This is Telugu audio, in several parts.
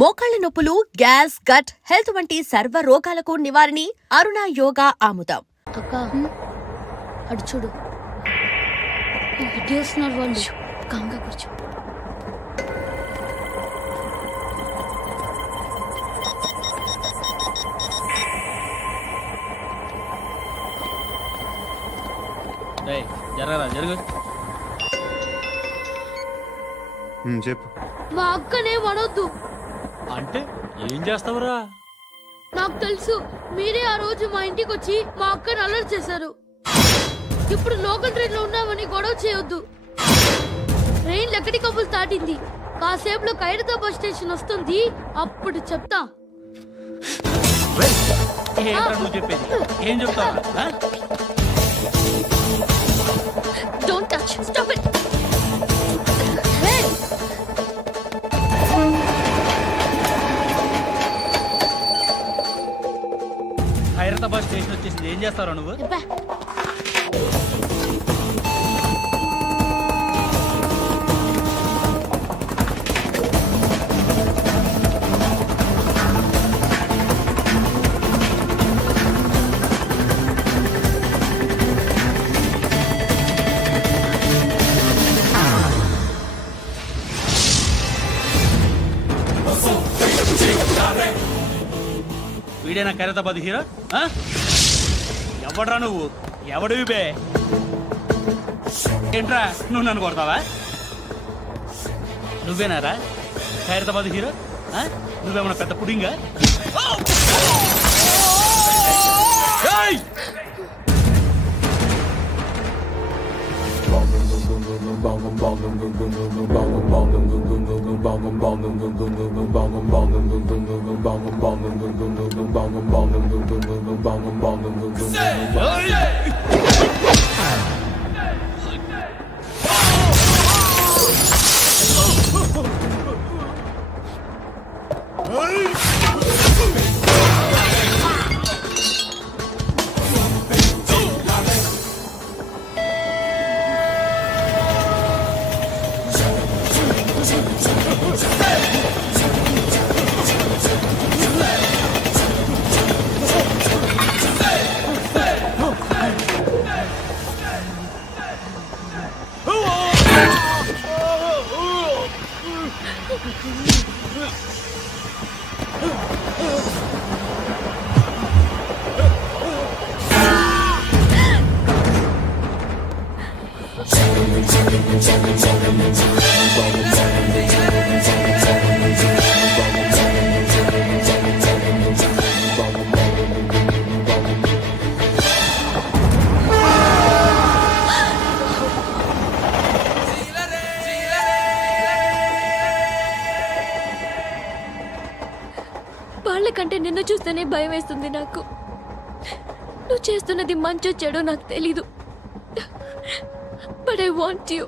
మోకాళ్ల నొప్పులు, గ్యాస్, గట్ హెల్త్ వంటి సర్వ రోగాలకు నివారణి అరుణ యోగా ఆముదం. అక్క అడు చూడు, వస్తున్నారు వాళ్ళు. కంగా కూర్చో. జరగరా జరుగు. చెప్పు. మా అక్కనే వనొద్దు అంటే ఏం చేస్తావురా? నాకు తెలుసు, మీరే ఆ రోజు మా ఇంటికి వచ్చి మా అక్కని అలర్ట్ చేశారు. ఇప్పుడు లోకల్ ట్రైన్ లో ఉన్నామని గొడవ చేయొద్దు. ట్రైన్ లక్కడి కబుల్ దాటింది. కాసేపులో ఖైరతాబాద్ స్టేషన్ వస్తుంది, అప్పుడు చెప్తా. చెప్పేది ఏం చెప్తావు? Don't touch, stop it. Khairatabad station వచ్చేసింది, ఏం చేస్తారా నువ్వు? వీడేనా ఖైరతాబాద్ హీరో? ఎవడ్రా నువ్వు? ఎవడివి బే? ఏంట్రా నువ్వు నన్ను కొడతావా? నువ్వేనారా ఖైరతాబాద్ హీరో? నువ్వేమన్నా పెద్ద పుడింగా? వాళ్ళకంటే నిన్ను చూస్తేనే భయం వేస్తుంది నాకు. నువ్వు చేస్తున్నది మంచో చెడో నాకు తెలీదు, బట్ ఐ వాంట్ యూ.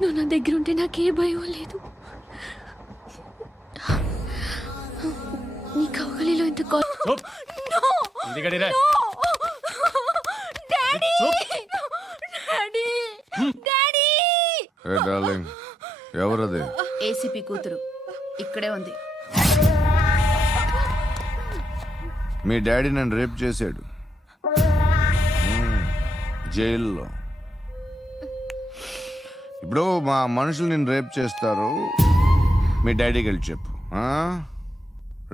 నువ్వు నా దగ్గర ఉంటే నాకే భయం లేదు. నీ కౌగలిలో ఇంత ఎవరది? ఏసీపీ కూతురు ఇక్కడే ఉంది. మీ డాడీ నన్ను రేప్ చేశాడు జైల్లో. ఇప్పుడు మా మనుషులు నిన్ను రేప్ చేస్తారు, మీ డాడీకి వెళ్ళి చెప్పు.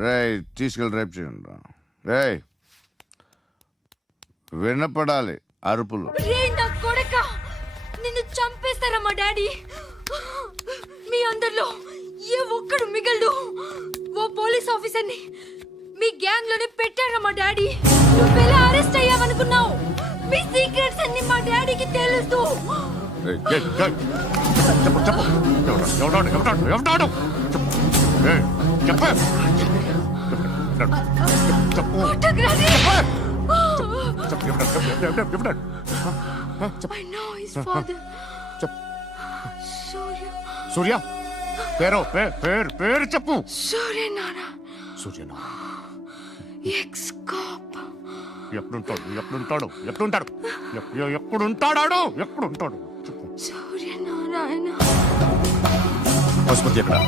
రేయ్ తీసుకెళ్ళి రేప్ చేయండి. రేయ్ వినపడాలి అరుపులు. నిన్ను చంపేస్తారా మా డాడీ? మీ అందరిలో ఏ ఒక్కడు మిగలడు. ఓ పోలీస్ ఆఫీసర్ని మీ గ్యాంగ్ లోనే పెట్టారా మా డాడీ? నువ్వెలా అరెస్ట్ అయ్యావనుకున్నావు? మీ సీక్రెట్స్ అన్ని మా డాడీకి తెలుసు. I know his father. సూర్య పేరు పేరు చెప్పు. సూర్య నాన్న. సూర్య నాన్న ఎక్స్ కాప్. ఎక్కడుంటాడు ఎక్కడుంటాడు ఎక్కడుంటాడు ఎక్కడుంటాడు ఎక్కడుంటాడు చెప్పు. సూర్యనారాయణ పశుపతి ఎక్కడ?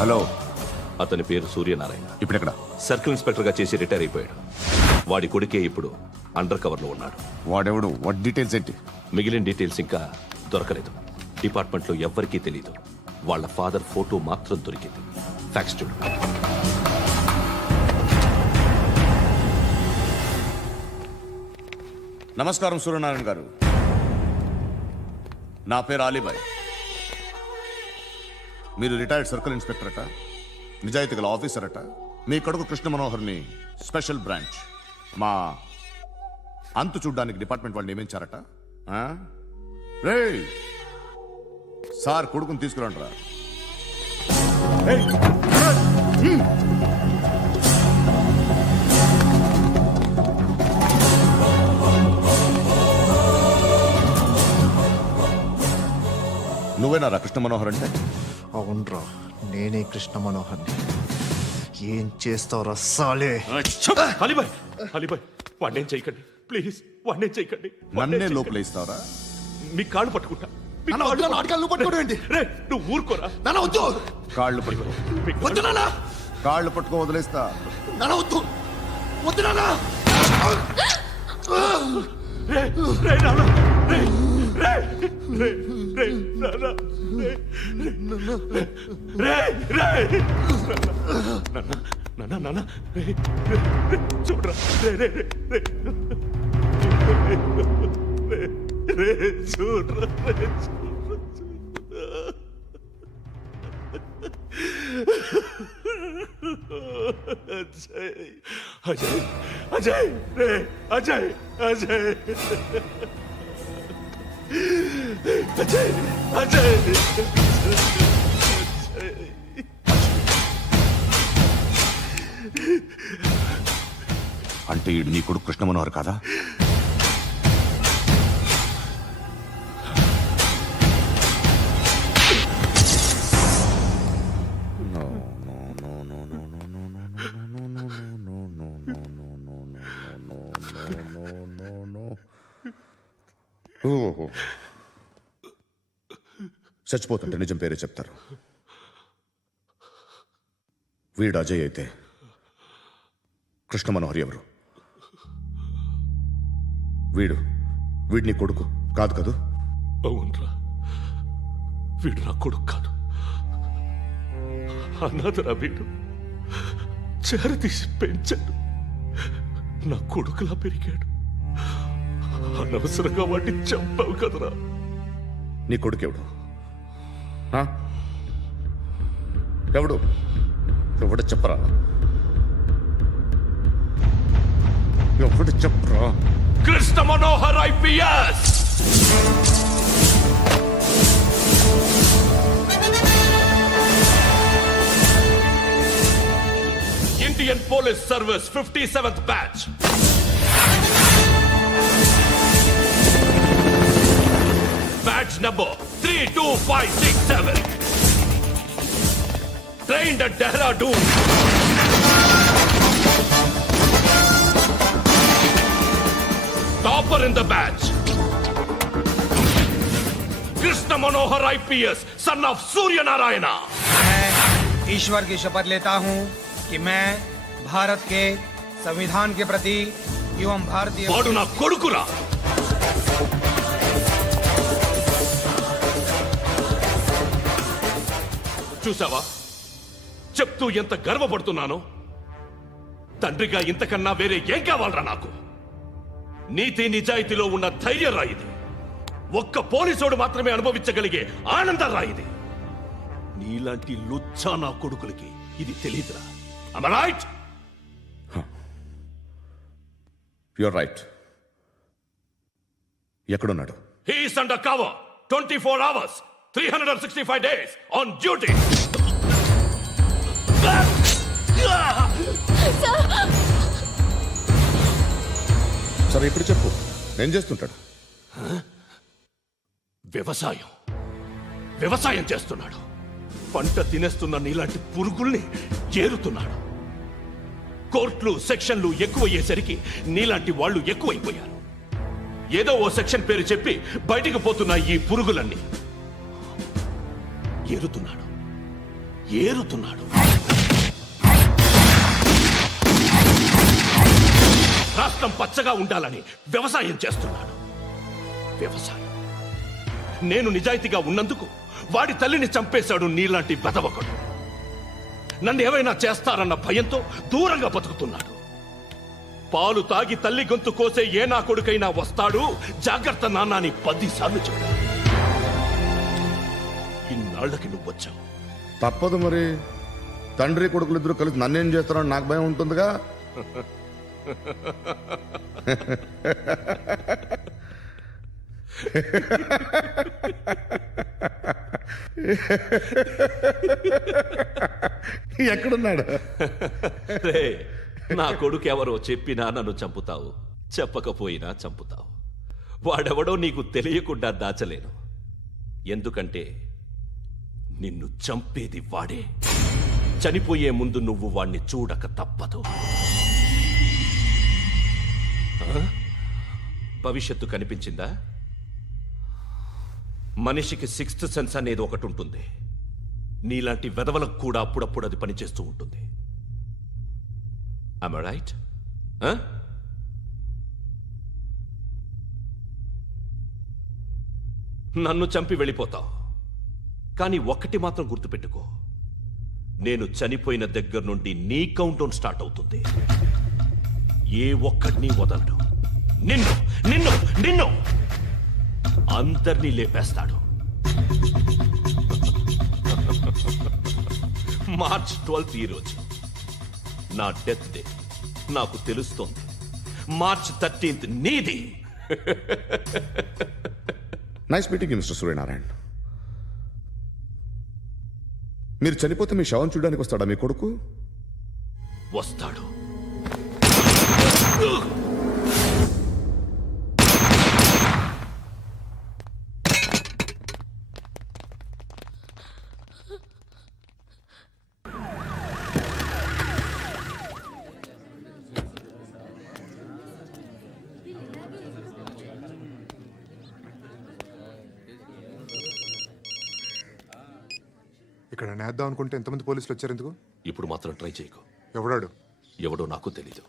హలో, అతని పేరు సూర్యనారాయణ. ఇప్పుడెక్కడ? సర్కిల్ ఇన్స్పెక్టర్ గా చేసి రిటైర్ అయిపోయాడు. వాడి కొడుకే ఇప్పుడు అండర్ కవర్ లో ఉన్నాడు. వాడెవడు? వాట్ డీటెయిల్స్ ఏంటి? మిగిలిన డీటెయిల్స్ ఇంకా దొరకలేదు. డిపార్ట్మెంట్ లో ఎవ్వరికీ తెలియదు. వాళ్ళ ఫాదర్ ఫోటో మాత్రం దొరికింది. ఫ్యాక్స్ చూడు. నమస్కారం సూర్యనారాయణ గారు. నా పేరు అలీబాయ్. మీరు రిటైర్డ్ సర్కిల్ ఇన్స్పెక్టర్ అట, నిజాయితీ గల ఆఫీసర్ అట. మీ కొడుకు కృష్ణ మనోహర్ని స్పెషల్ బ్రాంచ్ మా అంతు చూడ్డానికి డిపార్ట్మెంట్ వాళ్ళు నియమించారట. ఆ? రేయ్ సార్ కొడుకుని తీసుకురండి రా. నువ్వేనా రా కృష్ణ మనోహర్ అంటే? అవునరా, నేనే కృష్ణ మనోహర్ని. ఏం చేస్తావురా సాలే? అలీబాయ్, అలీబాయ్, వాడినేం చేయకండి ప్లీజ్, వాడినేం చేయకండి. నన్నే లోపల ఇస్తావరా? మీ కాళ్ళు పట్టుకుంటా. మీ నాన్న వద్దు, నాన్న అడగాలి, నువ్వు పట్టుకోవడం ఏంటి? రే, నువ్వు ఊరుకోరా. నాన్న వద్దు, కాళ్ళు పట్టుకో. మీ వద్దు నాన్న, కాళ్ళు పట్టుకో వదిలేస్తా. నాన్న వద్దు, వద్దు నాన్న. రే, రే, నాన్న, రే, రే, రే, రే, నాన్న, రే, రే, రే, నాన్న, నాన్న, రే, రే, రే, చూడరా, రే, రే, రే, రే, రే, రే, చూడరా, రే, చూడరా. అజయ్, అజయ్, అజయ్, రే, అజయ్, అజయ్, అజయ్, అజయ్, అంటే ఈడు నీ కొడుకు కృష్ణ మనోహర్ కాదా? చచ్చిపోతుంటే నిజం పేరే చెప్తారు. వీడు అజయ్ అయితే కృష్ణ మనోహర్ ఎవరు? వీడిని కొడుకు కాదు కదూ? అవునరా, వీడు నా కొడుకు కాదు, అన్నదరా. వీడు చేరతీసి పెంచాడు, నా కొడుకులా పెరిగాడు. అనవసరంగా వాడిని చంపావు కదరా. నీ కొడుకు ఎవడు? ఆ? ఎవడు చెప్పరా? ఎవడు చెప్పరా? Krishna Manohar IPS. Indian police service 57th batch. Batch number 32567. Trained at Dehradun. Topper in the batch. Krishna Manohar IPS, son of Surya Narayana. मैं ईश्वर की शपथ लेता हूँ कि मैं भारत के संविधान के प्रति एवं भारतीय వాడు నా కొడుకురా. చూసావా, చెప్తూ ఎంత గర్వపడుతున్నానో. తండ్రిగా ఇంతకన్నా వేరే ఏం కావాలరా నాకు? నీతి నిజాయితీలో ఉన్న ధైర్యం రా ఇది. ఒక్క పోలీసోడు మాత్రమే అనుభవించగలిగే ఆనందం రా ఇది. నీలాంటి లుచ్చా నా కొడుకులకి ఇది తెలీదురా. Am I right? You're right. ఎక్కడున్నాడు? He is under cover 24 hours 365 days on duty. సరే ఇప్పుడు చెప్పు, ఏం చేస్తుంటాడు? వ్యవసాయం చేస్తున్నాడు. పంట తినేస్తున్న నీలాంటి పురుగుల్ని ఏరుతున్నాడు. కోర్టులు సెక్షన్లు ఎక్కువయ్యేసరికి నీలాంటి వాళ్ళు ఎక్కువైపోయారు. ఏదో ఓ సెక్షన్ పేరు చెప్పి బయటికి పోతున్న ఈ పురుగులన్నీ ఏరుతున్నాడు. రాష్ట్రం పచ్చగా ఉండాలని వ్యవసాయం చేస్తున్నాడు. నేను నిజాయితీగా ఉన్నందుకు వాడి తల్లిని చంపేశాడు నీలాంటి వెధవకుడు. నన్ను ఏమైనా చేస్తారన్న భయంతో దూరంగా బతుకుతున్నాడు. పాలు తాగి తల్లి గొంతు కోసే ఏ నా కొడుకైనా వస్తాడు, జాగ్రత్త నాన్నని 10 సార్లు చెప్పాడు. ఇన్నాళ్లకి నువ్వు వచ్చావు. తప్పదు మరి. తండ్రి కొడుకులు ఇద్దరు కలిసి నన్నేం చేస్తారని నాకు భయం ఉంటుందిగా. ఎక్కడున్నాడు? నా కొడుకు ఎవరో చెప్పినా నన్ను చంపుతావు, చెప్పకపోయినా చంపుతావు. వాడెవడో నీకు తెలియకుండా దాచలేను. ఎందుకంటే నిన్ను చంపేది వాడే. చనిపోయే ముందు నువ్వు వాణ్ణి చూడక తప్పదు. భవిష్యత్తు కనిపించిందా? మనిషికి 6th సెన్స్ అనేది ఒకటి ఉంటుంది. నీలాంటి వెధవలకు కూడా అప్పుడప్పుడు అది పనిచేస్తూ ఉంటుంది. Am I right? నన్ను చంపి వెళ్ళిపోతావు. కానీ ఒక్కటి మాత్రం గుర్తుపెట్టుకో, నేను చనిపోయిన దగ్గర నుండి నీ కౌంట్ డౌన్ స్టార్ట్ అవుతుంది. ఏ ఒక్కడిని వదలడు. నిన్ను అందరినీ లేపేస్తాడు. మార్చ్ 12th ఈ రోజు నా డెత్ డే. నాకు తెలుస్తోంది. మార్చ్ 13th నీది. Nice meeting mister Suryanarayana. మీరు చనిపోతే మీ శవం చూడడానికి వస్తాడా మీ కొడుకు? వస్తాడు. ఇక్కడ నేద్దాం అనుకుంటే ఎంతమంది పోలీసులు వచ్చారు ఎందుకు? ఇప్పుడు మాత్రం ట్రై చేయకు. ఎవడాడు? ఎవడో నాకు తెలీదు.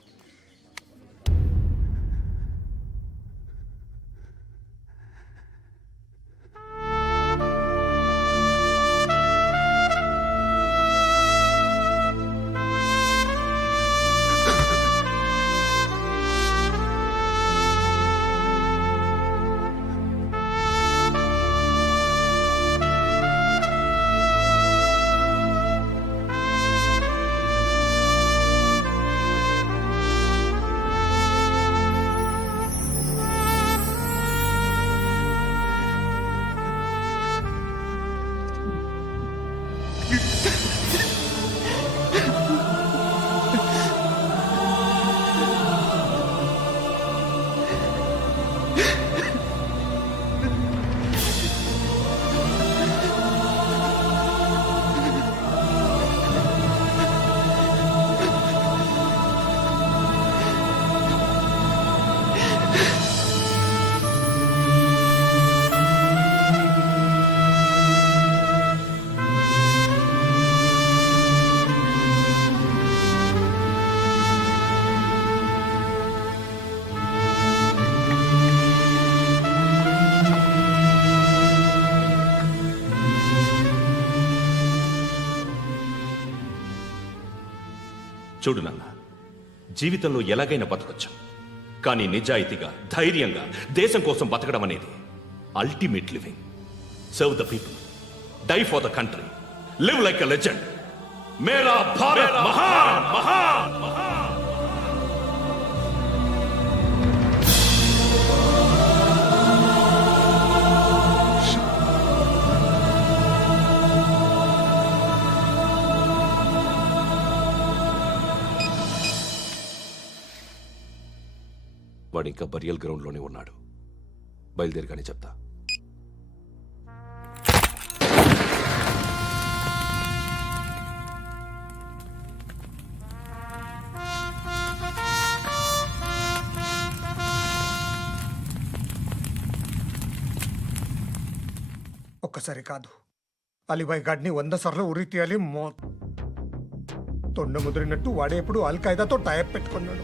చూడు నాన్న, జీవితంలో ఎలాగైనా బతకొచ్చు. కానీ నిజాయితీగా, ధైర్యంగా దేశం కోసం బతకడం అనేది ultimate living. Serve the people, die for the country, live like a legend. మేరా భారత్ మహాన్ మహాన్ మహాన్. వాడు ఇంకా బరియల్ గ్రౌండ్లోనే ఉన్నాడు. బయలుదేరగానే చెప్తా. ఒక్కసారి కాదు, అలీబాయ్ గాడిని 100 సార్లు ఉరి తీయాలి. తొండ ముదిరినట్టు వాడేప్పుడు అల్ ఖైదాతో టైప్ పెట్టుకున్నాడు.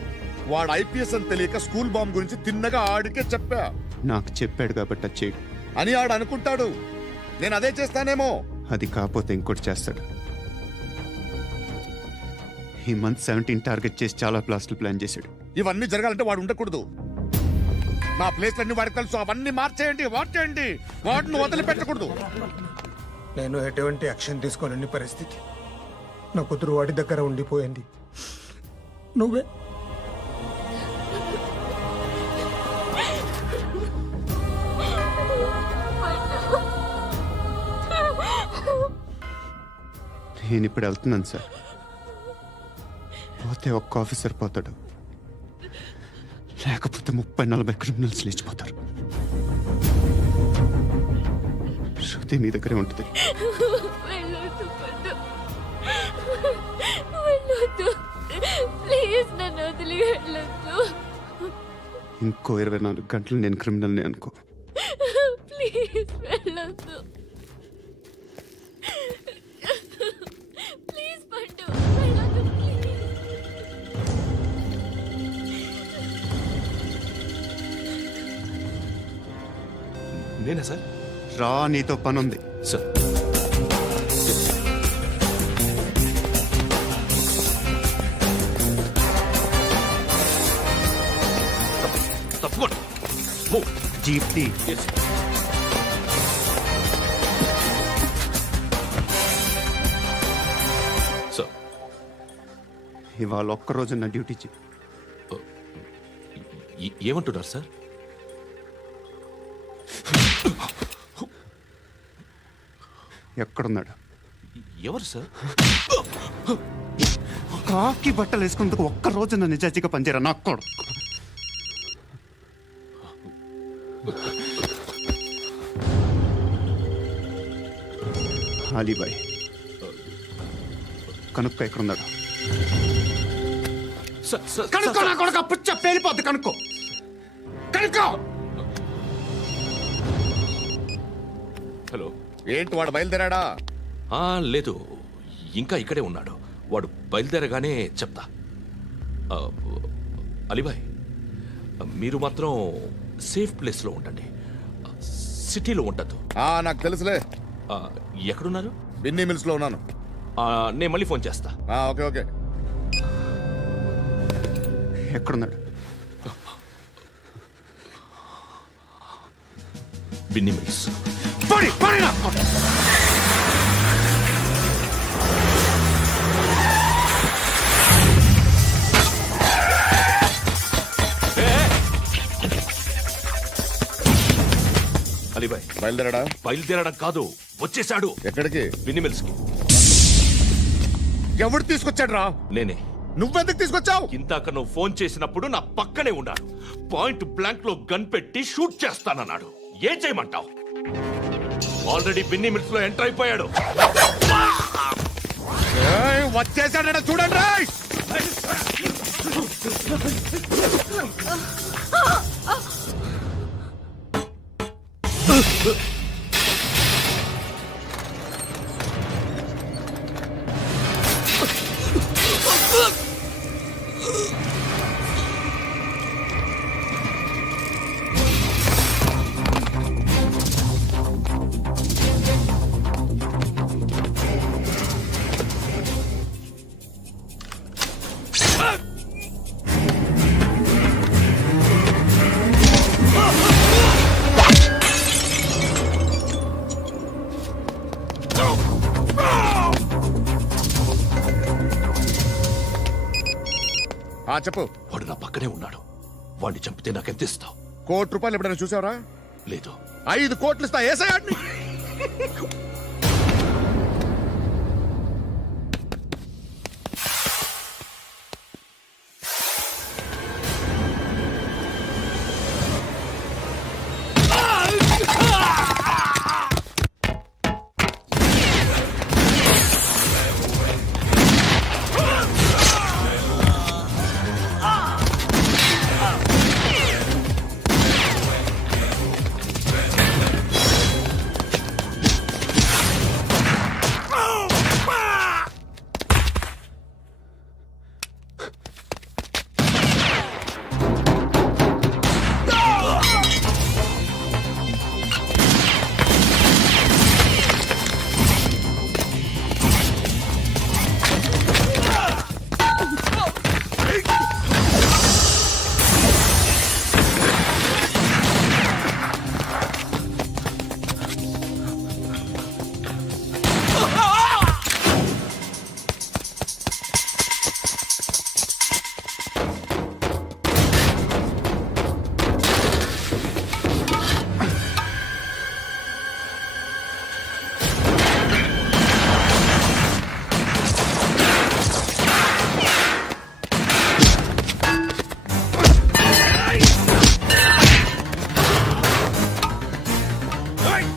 వాడు ఐపీఎస్ అని తెలియక స్కూల్ బాంబ్ గురించి తిన్నగా ఆడికే చెప్పా నాకు చెప్పాడు కాబట్టి అది చేయడు. అని ఆడు అనుకుంటాడు. నేను అదే చేస్తానేమో. అది కాకపోతే ఇంకోటి చేస్తాడు. ఈ మంత్ 17 టార్గెట్ చేసి చాలా బ్లాస్టులు ప్లాన్ చేశాడు. ఇవన్నీ జరగాలంటే వాడు ఉండకూడదు. నా ప్లేస్లన్నీ వాడికి తెలుసు. అవన్నీ మార్చేయండి, వాటేయండి. వాటిని వదిలిపెట్టకూడదు. నేను ఎటువంటి యాక్షన్ తీసుకోలేని పరిస్థితి. నా కూతురు వాడి దగ్గర ఉండిపోయింది. నువ్వే నేను ఇప్పుడు వెళ్తున్నాను సార్. పోతే ఒక్క ఆఫీసర్ పోతాడు, లేకపోతే 30-40 క్రిమినల్స్ లేచిపోతారు. శృతి మీ దగ్గరే ఉంటుంది. వెళ్ళొద్దు పద్దు. వెళ్ళొద్దు. ప్లీజ్ నన్ను వదిలి వెళ్ళొద్దు. ఇంకో 24 గంటలు నేను క్రిమినల్ని అనుకో. ప్లీజ్ వెళ్ళొద్దు. ప్లీజ్ పట్టు వెళ్ళొద్దు ప్లీజ్. నేనా సార్? రా, నీతో పని ఉంది. సార్, తప్పకుండా. జీప్తి సార్, ఇవాళ ఒక్కరోజు నా డ్యూటీ చేయి. ఏమంటున్నారు సార్? ఎక్కడున్నాడు? ఎవరు సార్? కాకి బట్టలు వేసుకున్నందుకు ఒక్కరోజు నా నిజాజీగా పనిచేయరా నాకు కూడా. అలీబాయ్ కనుక్కో ఎక్కడున్నాడు. కనుక్కో నా కొడుకు. పుచ్చ పేలిపోద్ది. కనుక్కో కనుక్కో. హలో. ఏంటి వాడు బయలుదేరాడా? లేదు, ఇంకా ఇక్కడే ఉన్నాడు. వాడు బయలుదేరగానే చెప్తా. అలీబాయ్, మీరు మాత్రం సేఫ్ ప్లేస్లో ఉండండి. సిటీలో ఉండద్దు. నాకు తెలుసులే. ఎక్కడున్నారు? బిన్నీ మిల్స్ లో ఉన్నాను. నేను మళ్ళీ ఫోన్ చేస్తా. Okay okay. ఎక్కడున్నాడు? బిన్నీ మిల్స్. అలీబాయ్ బయలుదేరాడా? బయలుదేరడం కాదు, వచ్చేశాడు. ఎక్కడికి? బిన్నీ మిల్స్ కి. ఎవడు తీసుకొచ్చాడు రా? నేనే. నువ్వెందుకు తీసుకొచ్చావు? ఇందాక నువ్వు ఫోన్ చేసినప్పుడు నా పక్కనే ఉన్నాడు. పాయింట్ బ్లాంక్ లో గన్ పెట్టి షూట్ చేస్తానన్నాడు. ఏం చేయమంటావు? ఆల్రెడీ బిన్నీ మిల్స్ లో ఎంటర్ అయిపోయాడు. వచ్చేసాడ చూడండి రా. చెప్పు. వాడు నా పక్కనే ఉన్నాడు. వాడిని చంపితే నాకెంత ఇస్తావు? ₹1 కోటి ఎప్పుడైనా చూసావరా? లేదు. 5 కోట్లు ఇస్తా. ఏసయాడిని. ఏయ్!